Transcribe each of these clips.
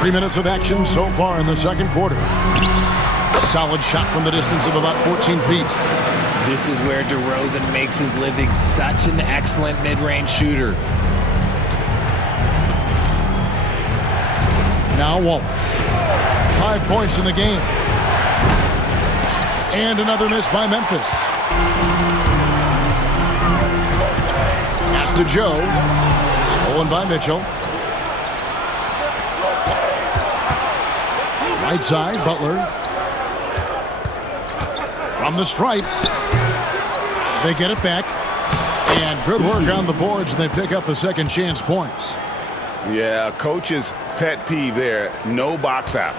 3 minutes of action so far in the second quarter. Solid shot from the distance of about 14 feet. This is where DeRozan makes his living. Such an excellent mid-range shooter. Now Wallace. 5 points in the game. And another miss by Memphis. Pass to Joe. Stolen by Mitchell. Right side, Butler. From the stripe. They get it back. And good work on the boards. They pick up the second chance points. Yeah, coach's pet peeve there. No box out.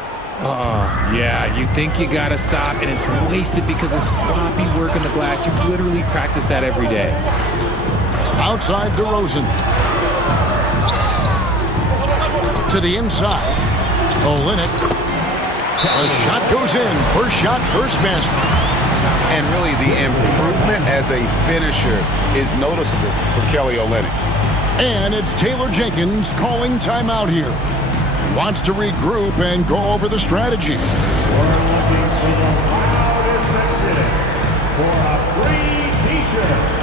Yeah, you think you gotta stop, and it's wasted because of sloppy work on the glass. You literally practice that every day. Outside DeRozan. To the inside. Olynyk. A shot goes in. First shot, first basket. And really, the improvement as a finisher is noticeable for Kelly Olynyk. And it's Taylor Jenkins calling timeout here. He wants to regroup and go over the strategy. We're looking for the loudest section for a free T-shirt.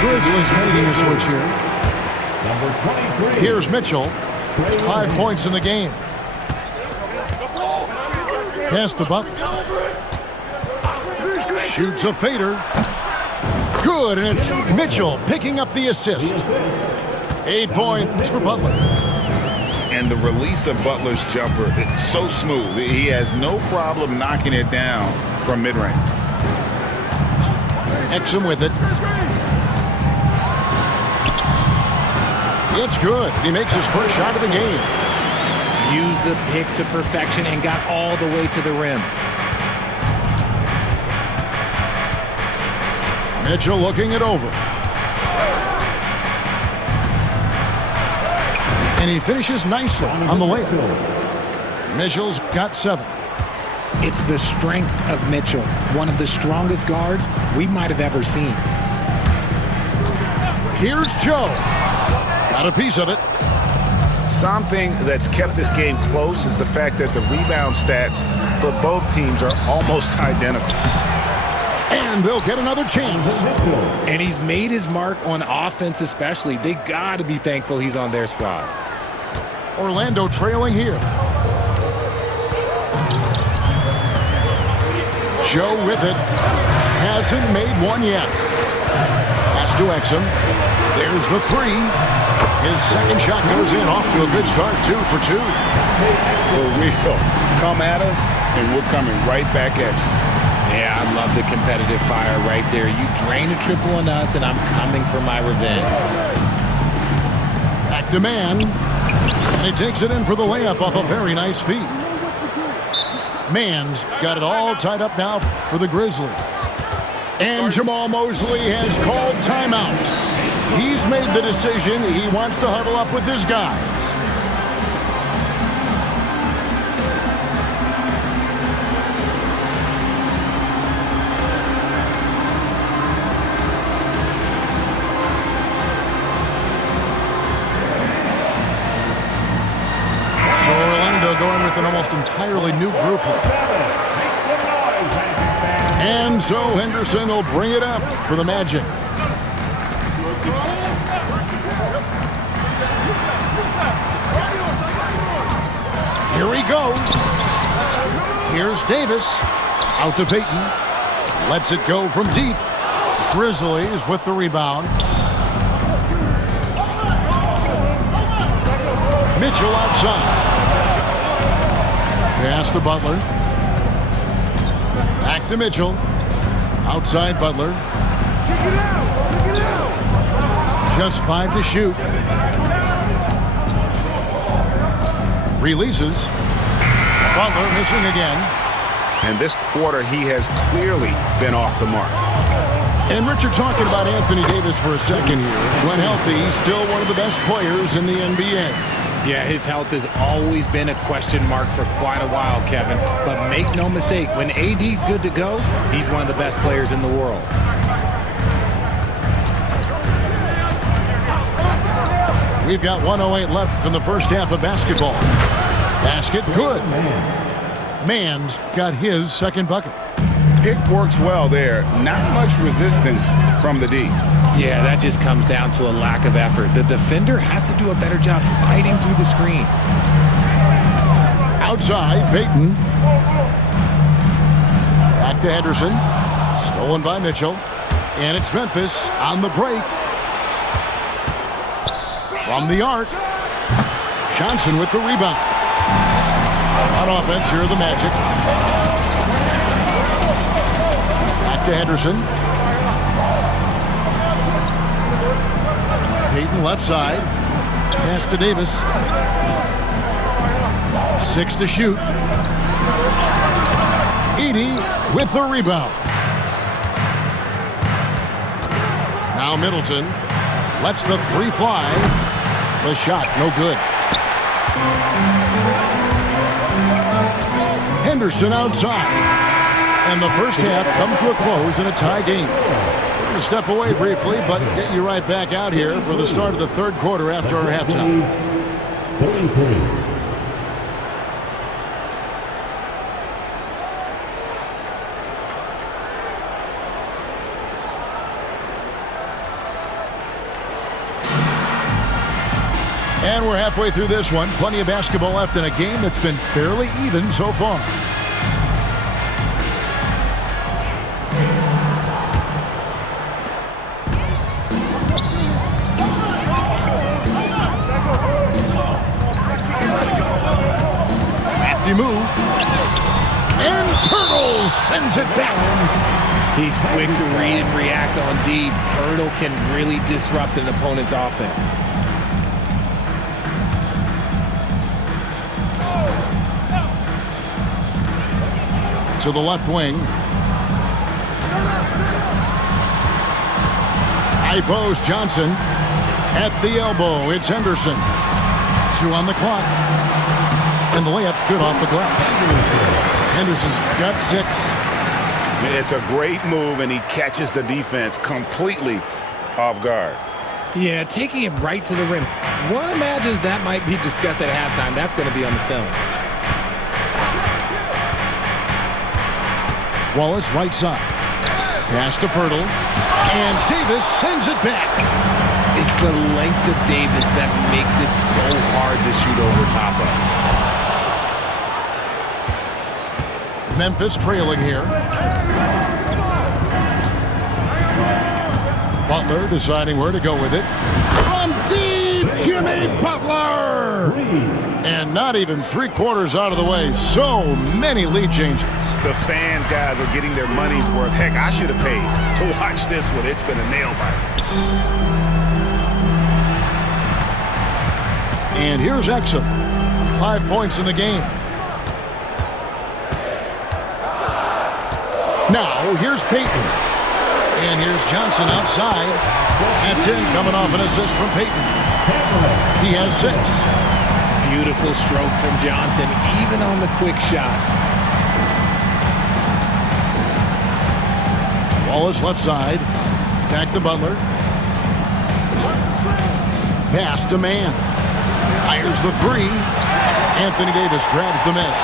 Grizzlies making a switch here. Number 23. Here's Mitchell. 5 points in the game. Pass to Butler. Shoots a fader. Good, and it's Mitchell picking up the assist. 8 points for Butler. And the release of Butler's jumper, it's so smooth. He has no problem knocking it down from mid-range. Exum with it. It's good. He makes his first shot of the game. Used the pick to perfection and got all the way to the rim. Mitchell looking it over. And he finishes nicely on the layup. Mitchell's got 7. It's the strength of Mitchell, one of the strongest guards we might have ever seen. Here's Joe. Got a piece of it. Something that's kept this game close is the fact that the rebound stats for both teams are almost identical. And they'll get another chance. And he's made his mark on offense especially. They got to be thankful he's on their squad. Orlando trailing here. Joe with it. Hasn't made one yet. Pass to Exum. There's the 3. His second shot goes in, off to a good start, 2 for 2. For real. Come at us, and we're coming right back at you. Yeah, I love the competitive fire right there. You drain a triple on us, and I'm coming for my revenge. Back to Mann. And he takes it in for the layup off a very nice feed. Mann's got it all tied up now for the Grizzlies. And Jamal Mosley has called timeout. He's made the decision. He wants to huddle up with his guys. So Orlando going with an almost entirely new group here. And so Henderson will bring it up for the Magic. Here he goes. Here's Davis. Out to Payton. Lets it go from deep. Grizzlies with the rebound. Mitchell outside. Pass to Butler. Back to Mitchell. Outside Butler. Just 5 to shoot. Releases. Butler missing again. And this quarter, he has clearly been off the mark. And Richard, talking about Anthony Davis for a second here. When healthy, he's still one of the best players in the NBA. Yeah, his health has always been a question mark for quite a while, Kevin. But make no mistake, when AD's good to go, he's one of the best players in the world. We've got 1:08 left in the first half of basketball. Basket good. Mann's got his second bucket. Pick works well there. Not much resistance from the D. Yeah, that just comes down to a lack of effort. The defender has to do a better job fighting through the screen. Outside, Payton. Back to Henderson. Stolen by Mitchell. And it's Memphis on the break. From the arc. Johnson with the rebound. On offense, here are the Magic. Back to Henderson. Payton left side. Pass to Davis. 6 to shoot. Edey with the rebound. Now Middleton lets the three fly. The shot, no good. Henderson outside. And the first half comes to a close in a tie game. We're going to step away briefly, but get you right back out here for the start of the third quarter after our halftime. 33. And we're halfway through this one. Plenty of basketball left in a game that's been fairly even so far. Crafty move. And Hurdle sends it back. He's quick to read and react on D. Hurdle can really disrupt an opponent's offense. To the left wing. High post, Johnson. At the elbow, it's Henderson. 2 on the clock. And the layup's good off the glass. Henderson's got 6. It's a great move, and he catches the defense completely off guard. Yeah, taking it right to the rim. One imagines that might be discussed at halftime. That's going to be on the film. Wallace right side. Pass to Pirtle. And Davis sends it back. It's the length of Davis that makes it so hard to shoot over top of. Memphis trailing here. Butler deciding where to go with it. From deep, Jimmy Butler! And not even 3/4 out of the way. So many lead changes. The fans, guys, are getting their money's worth. Heck, I should have paid to watch this one. It's been a nail-biter. And here's Exum. 5 points in the game. Now, here's Payton. And here's Johnson outside. That's in, coming off an assist from Payton. He has 6. Beautiful stroke from Johnson, even on the quick shot. Wallace left side. Back to Butler. Pass to Mann. Fires the 3. Anthony Davis grabs the miss.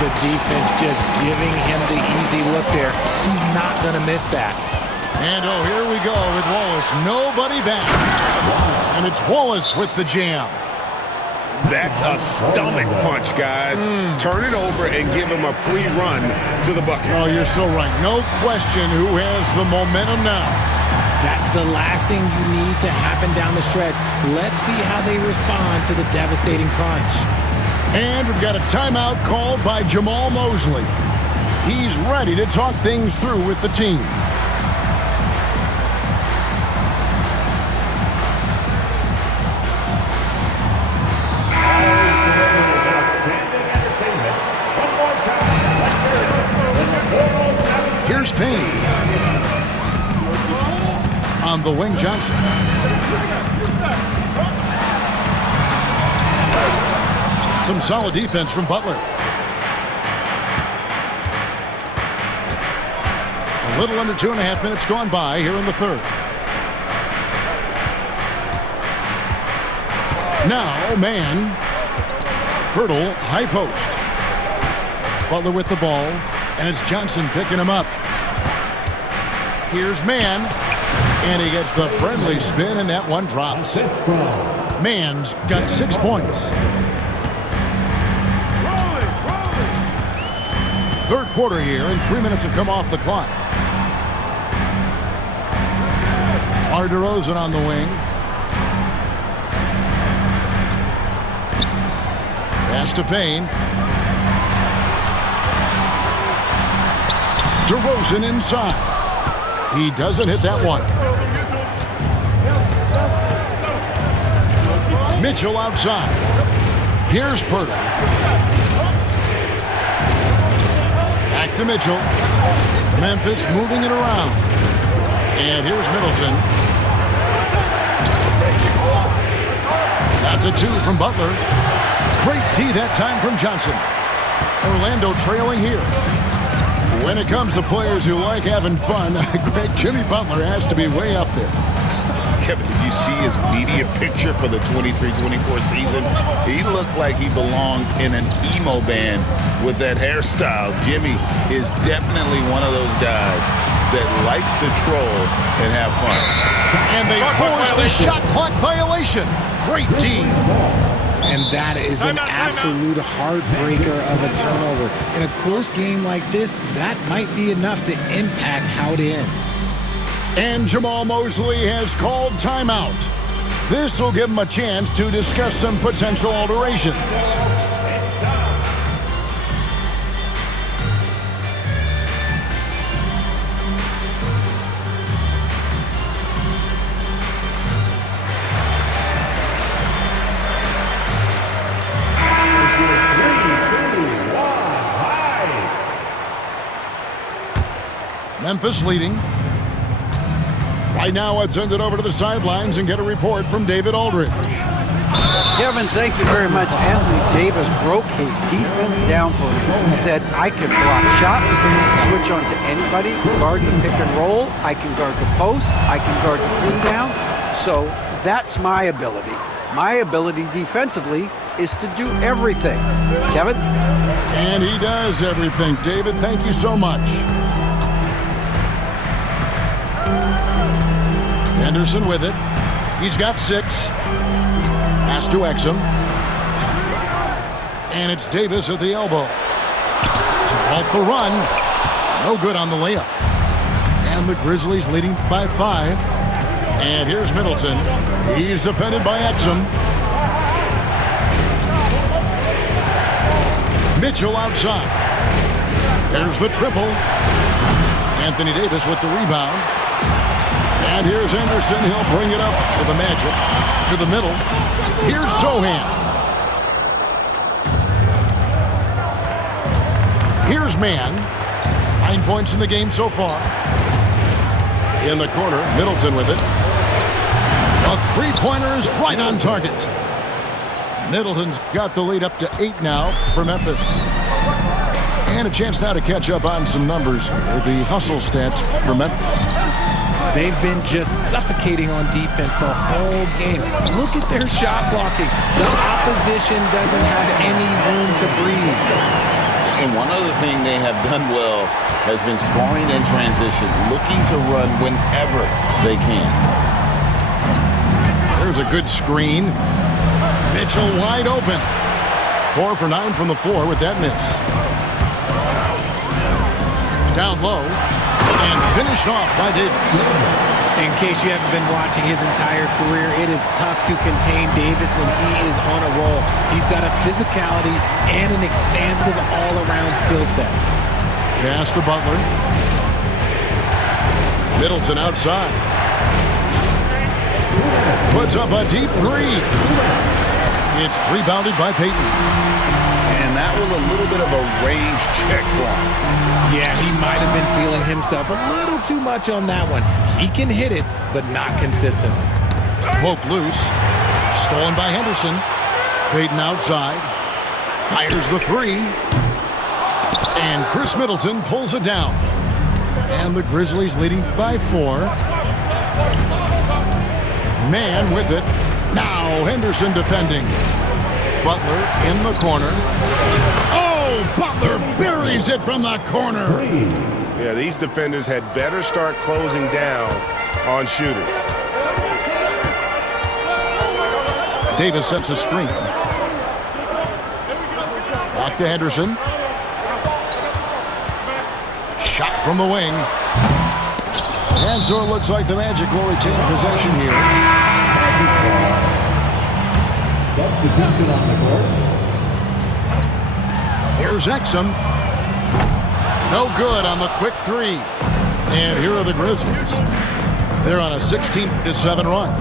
The defense just giving him the easy look there. He's not going to miss that. And oh, here we go with Wallace. Nobody back. And it's Wallace with the jam. That's a stomach punch, guys. Turn it over and give him a free run to the bucket. Oh, you're so right. No question who has the momentum now. That's the last thing you need to happen down the stretch. Let's see how they respond to the devastating punch. And we've got a timeout called by Jamal Mosley. He's ready to talk things through with the team. Payne. On the wing, Johnson. Some solid defense from Butler. A little under 2.5 minutes gone by here in the third. Now, man. Pirtle, high post. Butler with the ball, and it's Johnson picking him up. Here's Man, and he gets the friendly spin, and that one drops. Man's got 6 points. Third quarter here, and 3 minutes have come off the clock. Mar DeRozan on the wing. Pass to Payne. DeRozan inside. He doesn't hit that one. Mitchell outside. Here's Pirtle. Back to Mitchell. Memphis moving it around. And here's Middleton. That's a 2 from Butler. Great tee that time from Johnson. Orlando trailing here. When it comes to players who like having fun, great Jimmy Butler has to be way up there. Kevin, did you see his media picture for the 23-24 season? He looked like he belonged in an emo band with that hairstyle. Jimmy is definitely one of those guys that likes to troll and have fun. And they force the shot clock violation. Great team. And that is an absolute heartbreaker of a turnover. In a close game like this, that might be enough to impact how it ends. And Jamal Mosley has called timeout. This will give him a chance to discuss some potential alterations. Memphis leading. Right now, let's send it over to the sidelines and get a report from David Aldridge. Kevin, thank you very much. Anthony Davis broke his defense down for me. He said, I can block shots, switch on to anybody, guard the pick and roll, I can guard the post, I can guard the clean down. So that's my ability. My ability defensively is to do everything. Kevin? And he does everything. David, thank you so much. Henderson with it. He's got 6. Pass to Exum. And it's Davis at the elbow. To halt the run. No good on the layup. And the Grizzlies leading by 5. And here's Middleton. He's defended by Exum. Mitchell outside. There's the triple. Anthony Davis with the rebound. And here's Henderson. He'll bring it up to the Magic. To the middle. Here's Sohan. Here's Man. 9 points in the game so far. In the corner, Middleton with it. A three-pointer is right on target. Middleton's got the lead up to 8 now for Memphis. And a chance now to catch up on some numbers with the hustle stats for Memphis. They've been just suffocating on defense the whole game. Look at their shot blocking. The opposition doesn't have any room to breathe. And one other thing they have done well has been scoring in transition, looking to run whenever they can. There's a good screen. Mitchell wide open. 4 for 9 from the floor with that miss. Down low. And finished off by Davis. In case you haven't been watching his entire career, it is tough to contain Davis when he is on a roll. He's got a physicality and an expansive all-around skill set. Pass to Butler. Middleton outside. Puts up a deep 3. It's rebounded by Payton. And that was a little bit of a range check for him. Yeah, he might have been feeling himself a little too much on that one. He can hit it, but not consistently. Poked loose. Stolen by Henderson. Payton outside. Fires the three. And Chris Middleton pulls it down. And the Grizzlies leading by 4. Man with it. Now Henderson defending. Butler in the corner. Oh, Butler buries it from the corner. Yeah, these defenders had better start closing down on shooting. Davis sets a screen. Back to Henderson. Shot from the wing. And so it looks like the Magic will retain possession here. Substitution on the court. Here's Exum. No good on the quick three. And here are the Grizzlies. They're on a 16-7 run.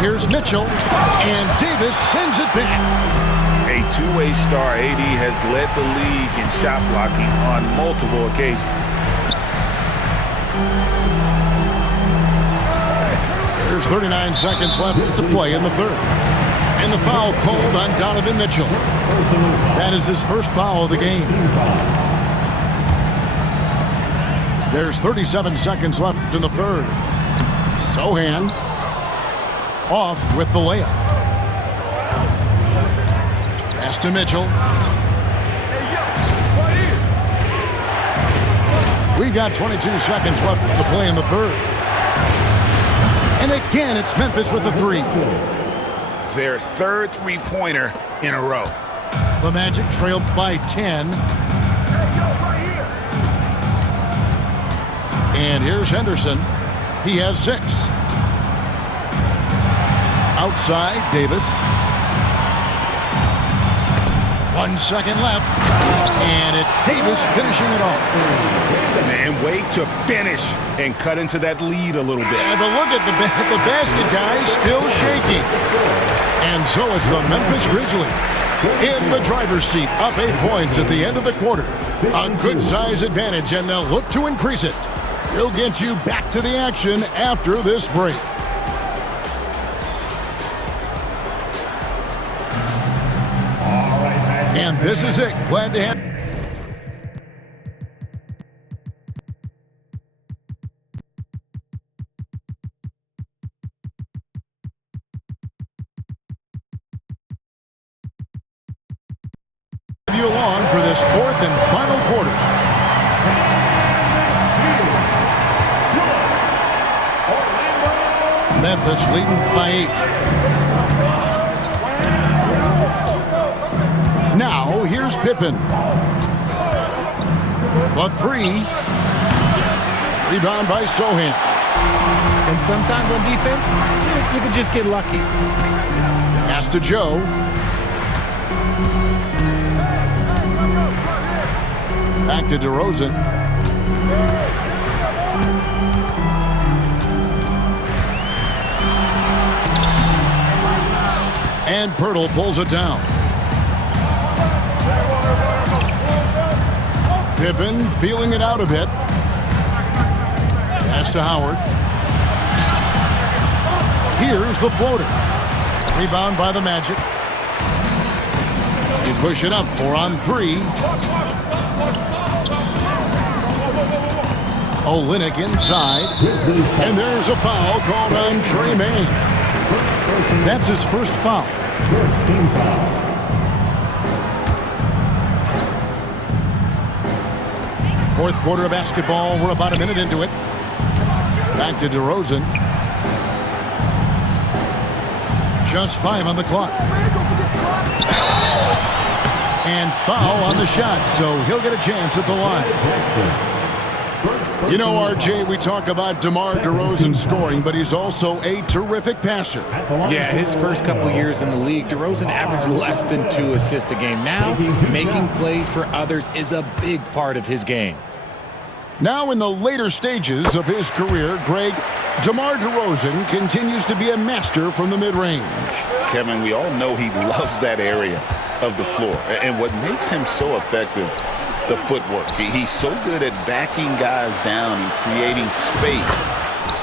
Here's Mitchell. And Davis sends it back. A two-way star, AD has led the league in shot blocking on multiple occasions. There's 39 seconds left to play in the third. And the foul called on Donovan Mitchell. That is his first foul of the game. There's 37 seconds left in the third. Sohan off with the layup. Pass to Mitchell. We've got 22 seconds left to play in the third. And again, it's Memphis with the three. Their third three-pointer in a row. The Magic trailed by 10. And here's Henderson. He has 6. Outside, Davis. 1 second left. And it's Davis finishing it off. Man, wait to finish and cut into that lead a little bit. Yeah, but look at the basket guy still shaking. And so it's the Memphis Grizzlies in the driver's seat, up 8 points at the end of the quarter. A good size advantage, and they'll look to increase it. We'll get you back to the action after this break. And this is it. Glad to have you along for this fourth and final quarter. Memphis leading by 8. Now here's Pippen. The three. Rebound by Sohan. And sometimes on defense, you can just get lucky. Pass to Joe. Back to DeRozan. And Pirtle pulls it down. Pippen feeling it out a bit. Pass to Howard. Here's the floater. Rebound by the Magic. They push it up 4 on 3. Olynyk inside. And there's a foul called on Trey Mann. That's his first foul. Fourth quarter of basketball. We're about a minute into it. Back to DeRozan. Just 5 on the clock. And foul on the shot, so he'll get a chance at the line. You know, RJ, we talk about DeMar DeRozan scoring, but he's also a terrific passer. Yeah, his first couple years in the league, DeRozan averaged less than 2 assists a game. Now, making plays for others is a big part of his game. Now in the later stages of his career, Greg, DeMar DeRozan continues to be a master from the mid-range. Kevin, we all know he loves that area. of the floor. And what makes him so effective, the footwork. He's so good at backing guys down and creating space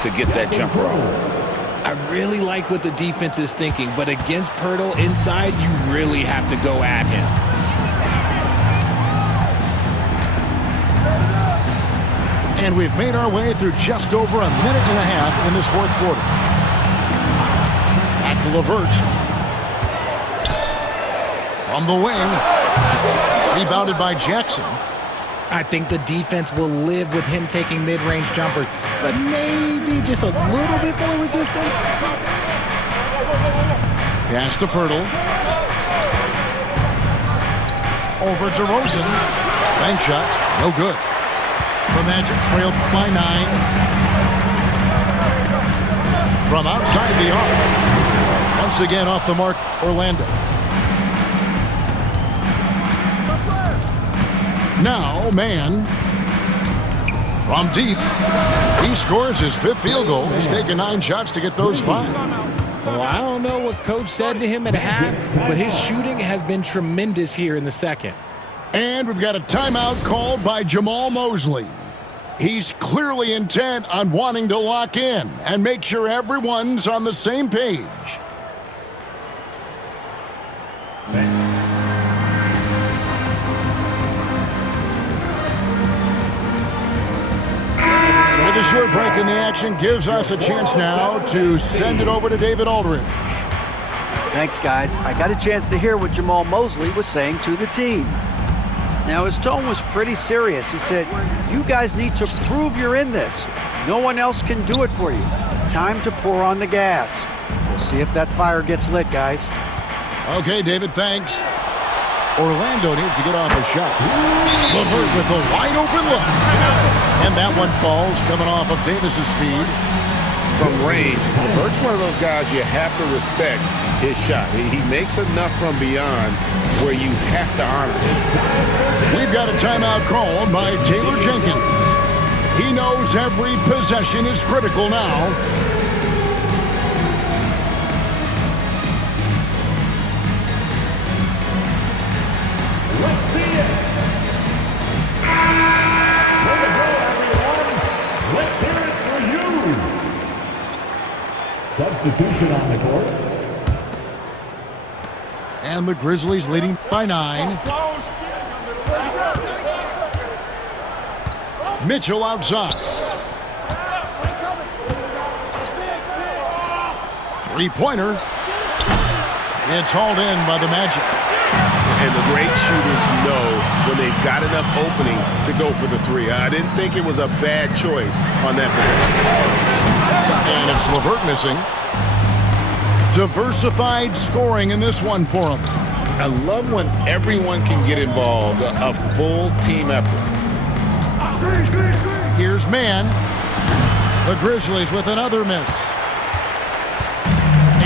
to get that jumper off. I really like what the defense is thinking, but against Poeltl inside, you really have to go at him. And we've made our way through just over a minute and a half in this fourth quarter. Back to LeVert. From the wing. Rebounded by Jackson. I think the defense will live with him taking mid-range jumpers, but maybe just a little bit more resistance. Pass to Poeltl. Over to Rosen. Bank shot. No good. The Magic trailed by 9. From outside the arc. Once again off the mark, Orlando. Now, Mann. From deep. He scores his 5th field goal. He's taken 9 shots to get those 5. Well, I don't know what Coach said to him at half, but his shooting has been tremendous here in the second. And we've got a timeout called by Jamahl Mosley. He's clearly intent on wanting to lock in and make sure everyone's on the same page. With a short break in the action gives us a chance now to send it over to David Aldridge. Thanks, guys. I got a chance to hear what Jamahl Mosley was saying to the team. Now, his tone was pretty serious. He said, you guys need to prove you're in this. No one else can do it for you. Time to pour on the gas. We'll see if that fire gets lit, guys. Okay, David, thanks. Orlando needs to get off a shot. LeVert with a wide open look. And that one falls, coming off of Davis's feed. From range, LeVert's one of those guys you have to respect his shot. He makes enough from beyond where you have to honor it. We've got a timeout called by Taylor Jenkins. He knows every possession is critical now. Let's see it. Way to go, everyone. Let's hear it for you. Substitution on the court. And the Grizzlies leading by 9. Mitchell outside. Three-pointer. It's hauled in by the Magic. And the great shooters know when they've got enough opening to go for the 3. I didn't think it was a bad choice on that possession. And it's LeVert missing. Diversified scoring in this one for him. I love when everyone can get involved, a full team effort. Here's Mann. The Grizzlies with another miss.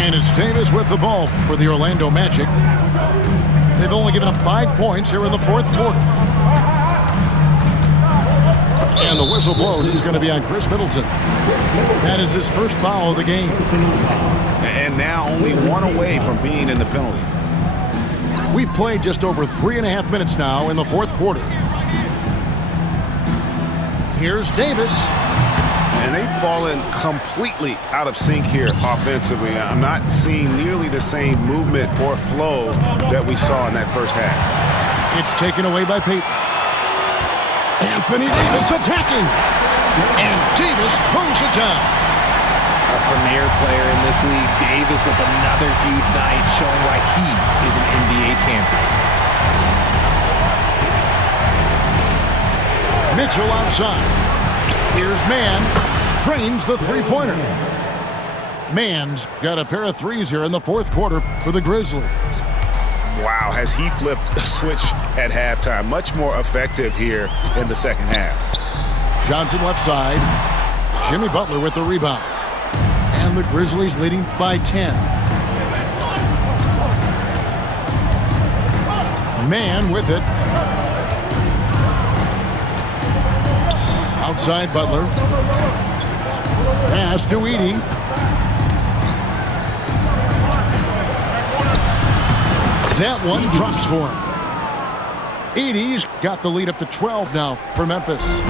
And it's Davis with the ball for the Orlando Magic. They've only given up 5 points here in the fourth quarter. And the whistle blows. It's going to be on Chris Middleton. That is his first foul of the game. And now only 1 away from being in the penalty. We've played just over 3.5 minutes now in the fourth quarter. Here's Davis. And they've fallen completely out of sync here offensively. I'm not seeing nearly the same movement or flow that we saw in that first half. It's taken away by Payton. Anthony Davis attacking. And Davis throws it down. A premier player in this league, Davis with another huge night, showing why he is an NBA champion. Mitchell outside. Here's Mann. Drains the three-pointer. Mann's got a pair of threes here in the fourth quarter for the Grizzlies. Wow, has he flipped a switch at halftime. Much more effective here in the second half. Johnson left side. Jimmy Butler with the rebound. And the Grizzlies leading by 10. Mann with it. Outside Butler. Pass to Edey. That one drops for him. Edey's got the lead up to 12 now for Memphis.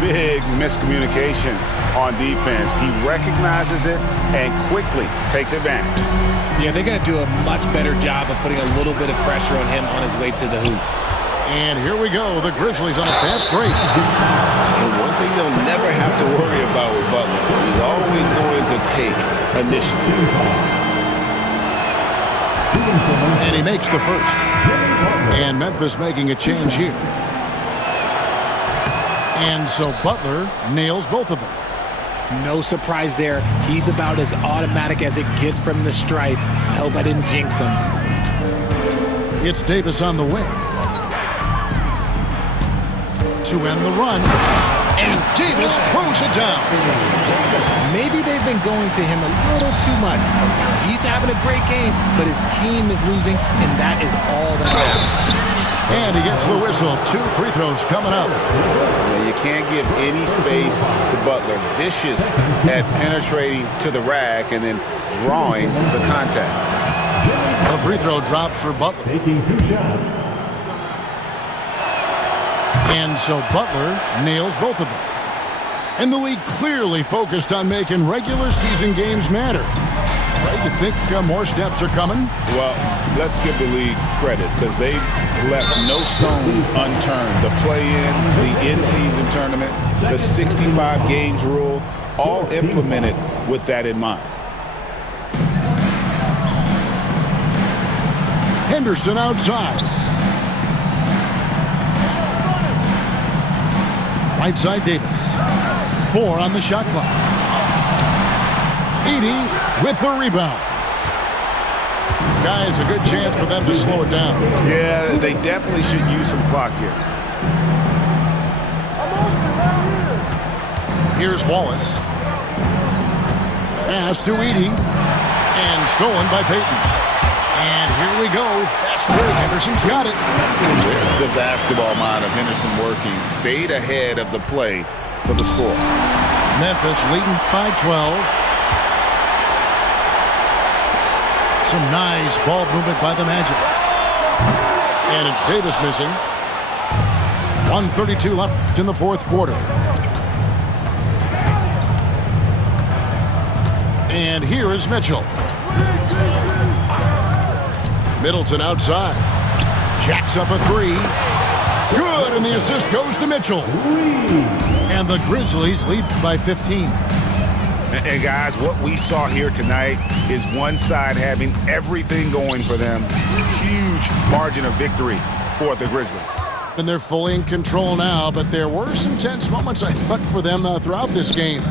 Big miscommunication on defense. He recognizes it and quickly takes advantage. Yeah, they're going to do a much better job of putting a little bit of pressure on him on his way to the hoop. And here we go. The Grizzlies on a fast break. And one thing they'll never have to worry about with Butler, he's always going to take initiative. And he makes the first. And Memphis making a change here. And so Butler nails both of them. No surprise there. He's about as automatic as it gets from the stripe. I hope I didn't jinx him. It's Davis on the wing. To end the run. And Davis throws it down. Maybe they've been going to him a little too much. Now, he's having a great game, but his team is losing, and that is all that matters. And he gets the whistle. 2 free throws coming up. You can't give any space to Butler. Vicious at penetrating to the rack and then drawing the contact. A free throw drops for Butler. Taking 2 shots. And so Butler nails both of them. And the league clearly focused on making regular season games matter. Right? You think more steps are coming? Well, let's give the league credit because they've left no stone unturned. The play-in, the in-season tournament, the 65 games rule, all implemented with that in mind. Henderson outside. Right side Davis. 4 on the shot clock. Edey with the rebound. Guys, a good chance for them to slow it down. Yeah, they definitely should use some clock here. Here's Wallace. Pass to Edey. And stolen by Payton. And here we go. Fast break. Henderson's got it. There's the basketball mind of Henderson working. Stayed ahead of the play for the score. Memphis leading by 12. Some nice ball movement by the Magic. And it's Davis missing. 1:32 left in the fourth quarter. And here is Mitchell. Middleton outside. Jacks up a 3. Good, and the assist goes to Mitchell. And the Grizzlies lead by 15. And guys, what we saw here tonight is one side having everything going for them. Huge margin of victory for the Grizzlies. And they're fully in control now, but there were some tense moments, I thought, for them throughout this game.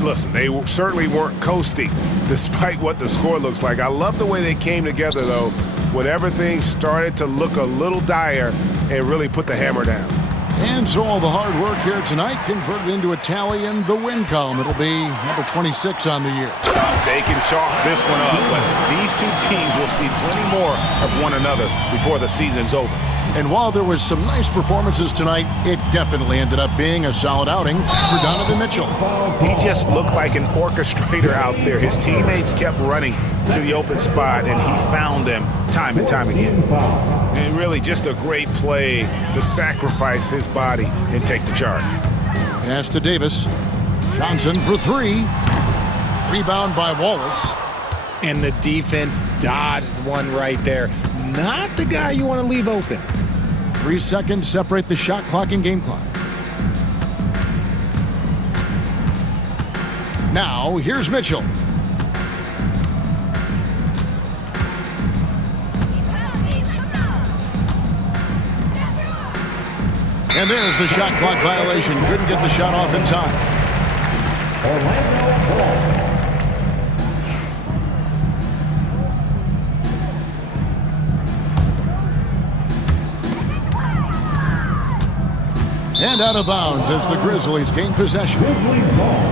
Listen, they certainly weren't coasting despite what the score looks like. I love the way they came together, though, when everything started to look a little dire and really put the hammer down. And so all the hard work here tonight converted into a tally in the win column. It'll be number 26 on the year. They can chalk this one up, but these two teams will see plenty more of one another before the season's over. And while there was some nice performances tonight, it definitely ended up being a solid outing for Donovan Mitchell. He just looked like an orchestrator out there. His teammates kept running to the open spot, and he found them time and time again. And really just a great play to sacrifice his body and take the charge. Pass to Davis. Johnson for 3. Rebound by Wallace. And the defense dodged one right there. Not the guy you want to leave open. 3 seconds separate the shot clock and game clock. Now, here's Mitchell. And there's the shot clock violation. Couldn't get the shot off in time. And out of bounds as the Grizzlies gain possession. Grizzlies ball.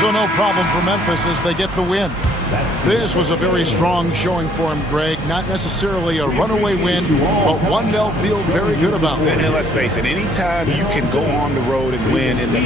So no problem for Memphis as they get the win. This was a very strong showing for him, Greg. Not necessarily a runaway win, but one they'll feel very good about. And let's face it, anytime you can go on the road and win in the